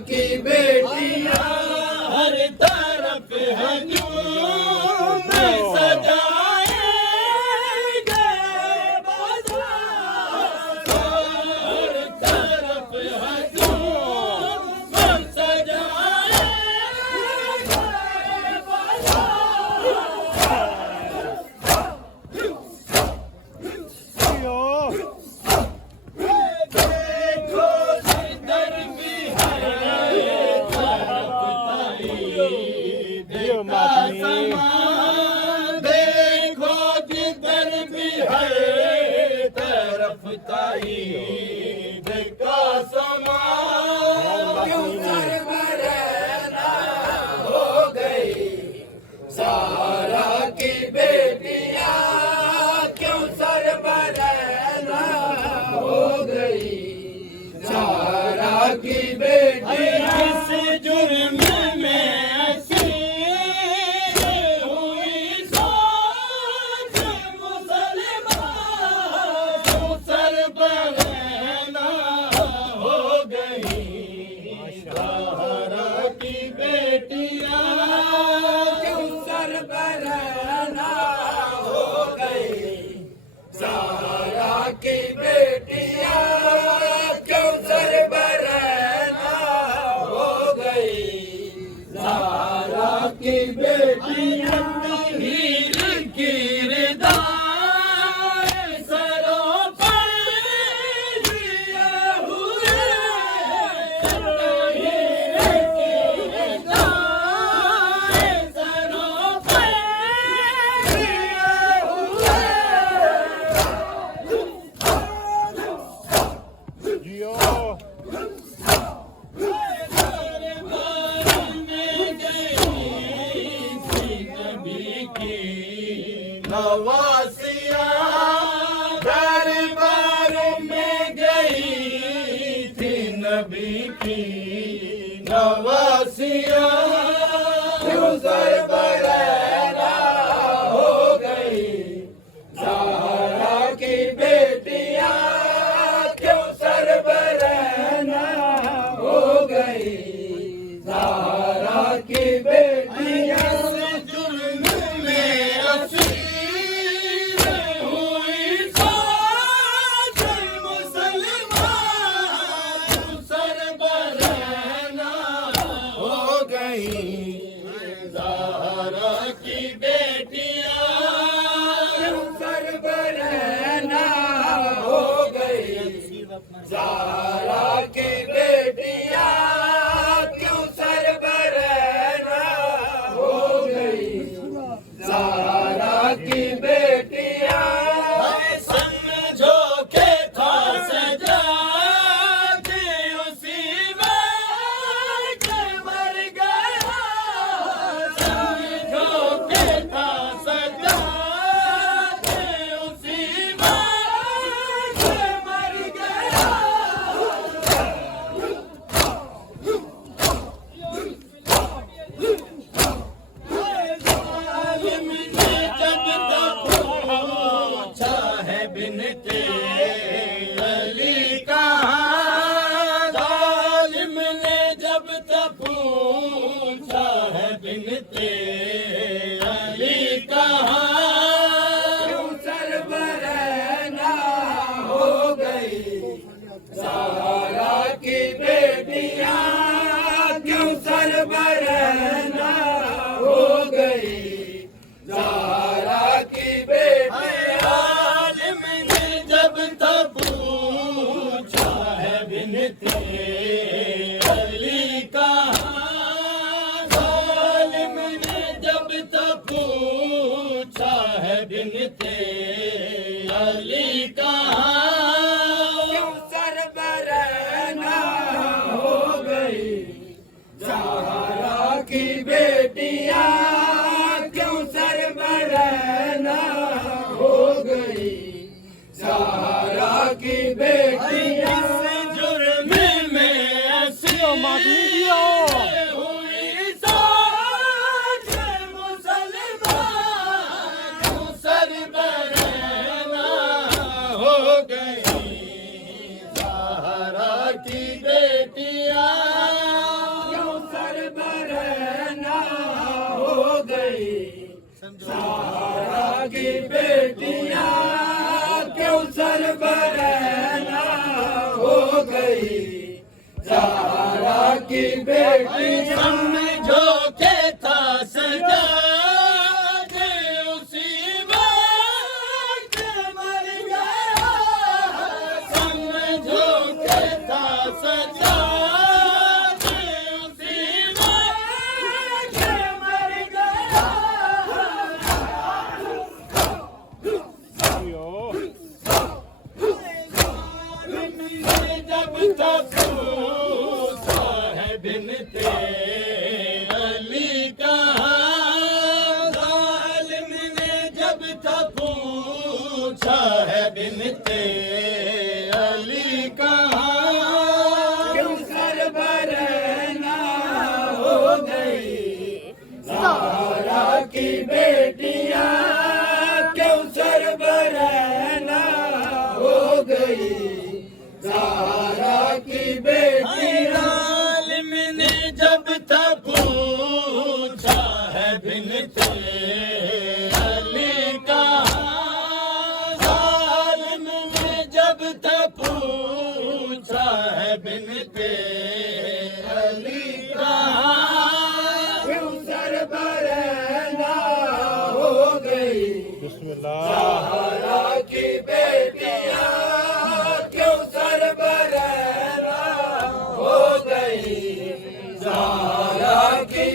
की बेटियां हर तरफ हजूम सजाएंगे बाजार, हर तरफ हजूम सजाएंगे देखो जिधर भी है तरफ ताईद का समान, क्यों सरबराना हो गई सारा की बेटियां, क्यों सरबराना हो गई सारा की बेटियां। इस जुर्म में की बेटियां क्यों सरबराना हो गई, ज़हरा की बेटियां हीर किरदार सरों पर लिए हुए, हीर किरदार सरों पर लिए हुए। नवासिया दरबार में गई थी नबी की नवासिया, क्यों सरबराना हो गई ज़हरा की बेटियां, क्यों सरबराना हो गई ज़हरा की बेटियां। ज़हरा की बेटियां सरबराना हो गई, ज़हरा की बेटियां क्यों सरबराना हो गई, ज़हरा की बेटियां। समझो के था सजा के उसी में के मर गया, बिनते अली कहाँ, जालिम ने जब तक पूछा है बिनते अली कहाँ, क्यों सरबराना हो गई ज़हरा की बेटियां, क्यों सरबराना हो गई ज़हरा की बेटियां। पूछा है बिनते अली कहाँ, जालिम ने जब तक पूछा है बिनते अली कहाँ, क्यों सरबराना हो गई ज़हरा की बेटियां, क्यों सरबराना हो गई ज़हरा की बेटियां। जुर्म में हुई साथ मुसलमान, सरबराना हो गई ज़हरा की बेटियां। ज़हरा की बेटियां क्यों सरबरहना हो गई, ज़हरा की बेटियां समझो के था सजाद उसी वक्त मर गया, समझो के था सजाद उसी वक्त मर गया। जब तक पूछा है बिनते अली कहाँ, जालिम ने जब तक पूछा है बिनते अली कहाँ, क्यों सरबरहना हो गई, ज़हरा की बेटियां क्यों सरबरहना हो गई, ज़हरा की बेटियां। आलिम ने जब तक पूछा है बिनते अली कहाँ, आलिम ने जब तक पूछा है बिनते अली कहाँ, क्यों सरबरहना हो गई, ज़हरा की बेटियां क्यों सरबरहना हो गई, ज़हरा की